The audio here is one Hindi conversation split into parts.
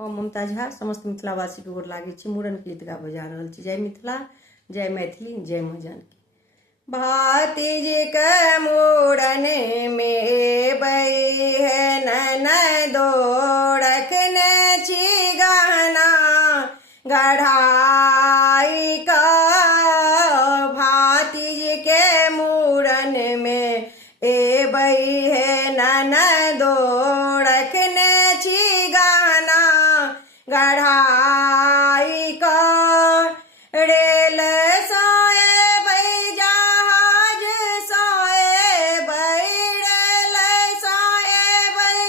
हम ममता झा समस्त मिथिलावासी के गोर लागे छी। मूड़न के गीत गाबे जा रहल छी। जय मिथिला, जय मैथिली, जय मां जानकी। भातीज के मूड़न में बई है ननदो, रखने छी गहना गढ़ाई का। भातीज के मूड़न में बई है ननदो, रखने छी गहना गढ़ाई का। रेल सोए बई, जहाज सोए बई, रेल सोए बई,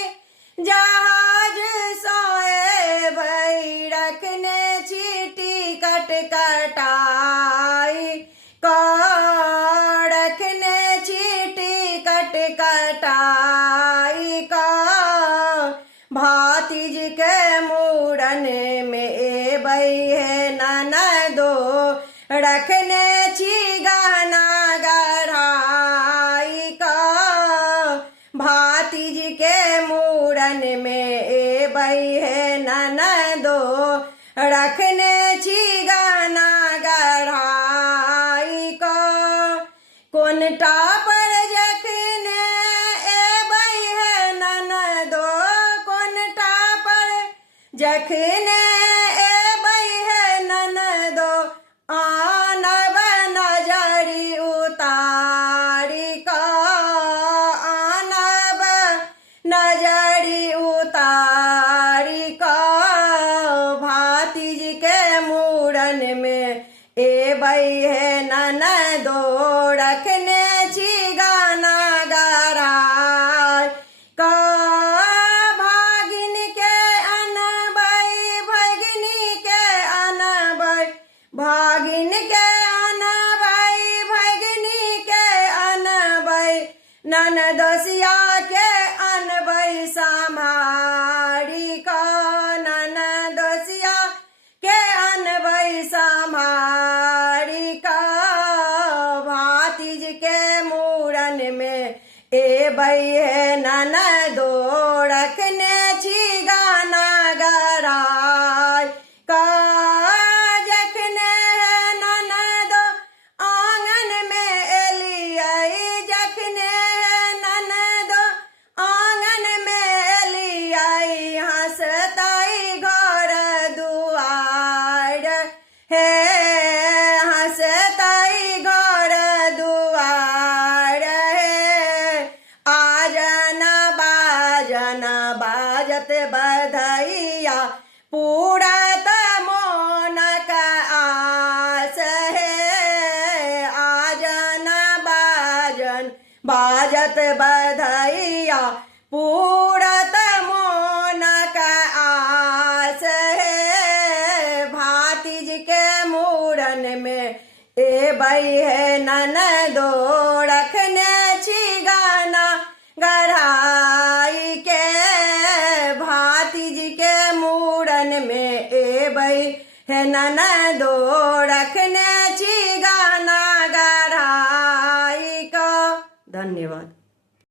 जहाज सोए बई, रखने छी टिकट कटाई का, रखने छी टिकट कटाई का। भातीज के मूड़न में बई है ननदो, रखने छी गहना गढ़ाई का। भातीज के मूड़न में बई है ननदो, रखने छी गहना गढ़ाई का। कोनटा पर जखने बई है ननदो, कोनटा पर जखने बई है ननदो, आनब नजरी उतारी का, आनब नजरी उतारी का। भातीज के मूड़न में बई है ननदो, रखने छी गाना गराय का। भागिन के अनबई, भगिनी के अनबई, भागिन के अनबई, भगिनी के अनबई, ननदोसिया के अनबई सम्हारी का, ननदोसिया के अनबई सम्हारी का। भातीज के मूड़न में बई है ननदो, रखने छी गाना गराय का। जखने ननदो आंगन में एलियै, जखने ननदो आंगन में एलियै, हंसताई घर दुआर हे, हंसताई घर दुआर हे। आजन बाजन बाजत बधैया, पूरत मोनक आस हे। आजन बाजन बाजत बधैया, पूरत मोनक आस हे। भातीज के मूड़न में बई है ननदो, रखने छी गाना गढ़ाई के। भातीज के मूड़न में बई है ननदो, रखने